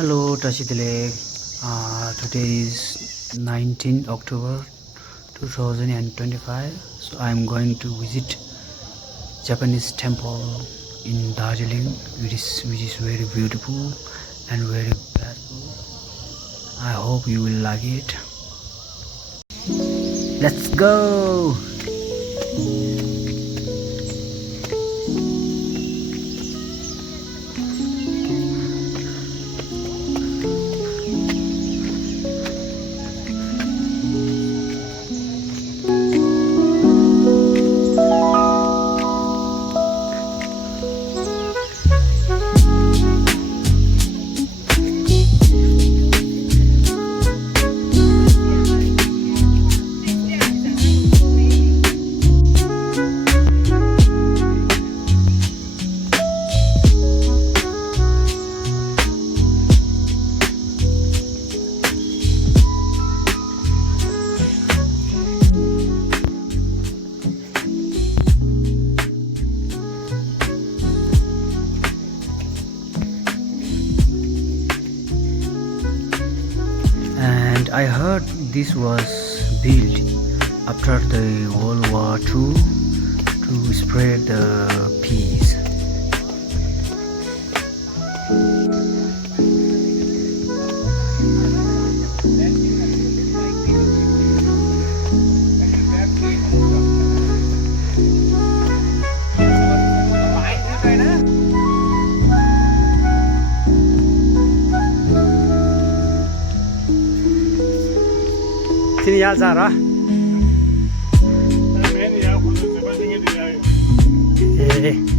Hello, Darjeeling. Today is 19 October 2025. So I'm going to visit Japanese temple in Darjeeling, which is very beautiful and very peaceful. I hope you will like it. Let's go. And I heard this was built after the World War II to spread the peace. Sini ya Zara. Eh.